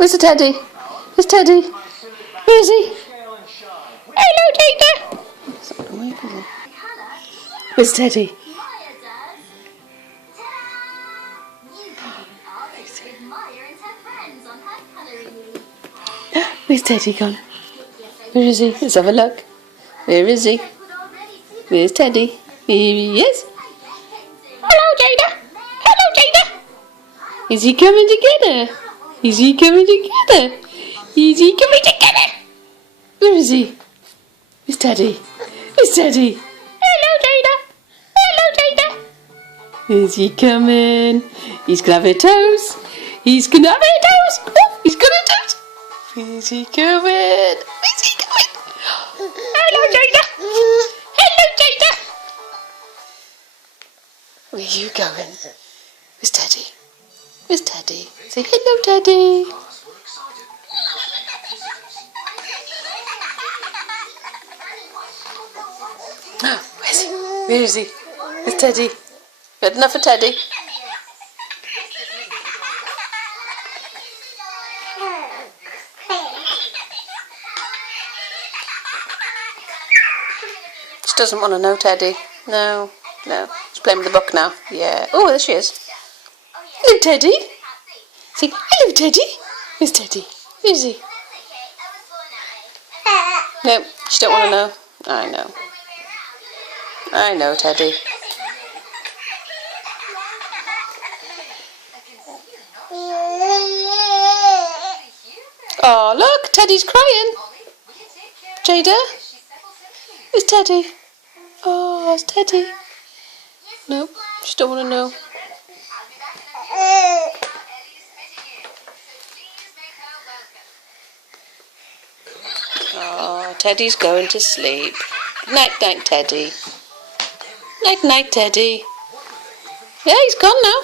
Where's the teddy? Where's Teddy? Where is he? Hello, Jaida. That's not gonna work, is it? Where's Teddy? Where's Teddy gone? Where is he? Let's have a look. Where is he? Where's Teddy? Here he is. Hello, Jaida. Hello, Jaida. Is he coming together? Is he coming together? Is he coming together? Where is he? Where's Teddy? Where's Teddy? Hello, Jaida. Hello, Jaida. Is he coming? He's gonna have a toast. He's gonna have a toast. Oh, he's gonna toast. Where's he coming? Where's he coming? Hello, Jaida. Hello, Jaida. Where are you going? Where's Teddy? Where's Teddy? Say hello, Teddy. Where's he? Where is he? Where's Teddy? Good enough for Teddy. She doesn't want to know Teddy. No. She's playing with the book now. Yeah. Oh, there she is. Hello, Teddy. Say, hello, Teddy. Where's Teddy? Where is he? No, she don't want to know. I know, Teddy. Oh, look, Teddy's crying. Jaida? Where's Teddy? Oh, it's Teddy. Nope, she don't want to know. Oh, Teddy's going to sleep. Night, night, Teddy. Night, night, Teddy. Yeah, he's gone now.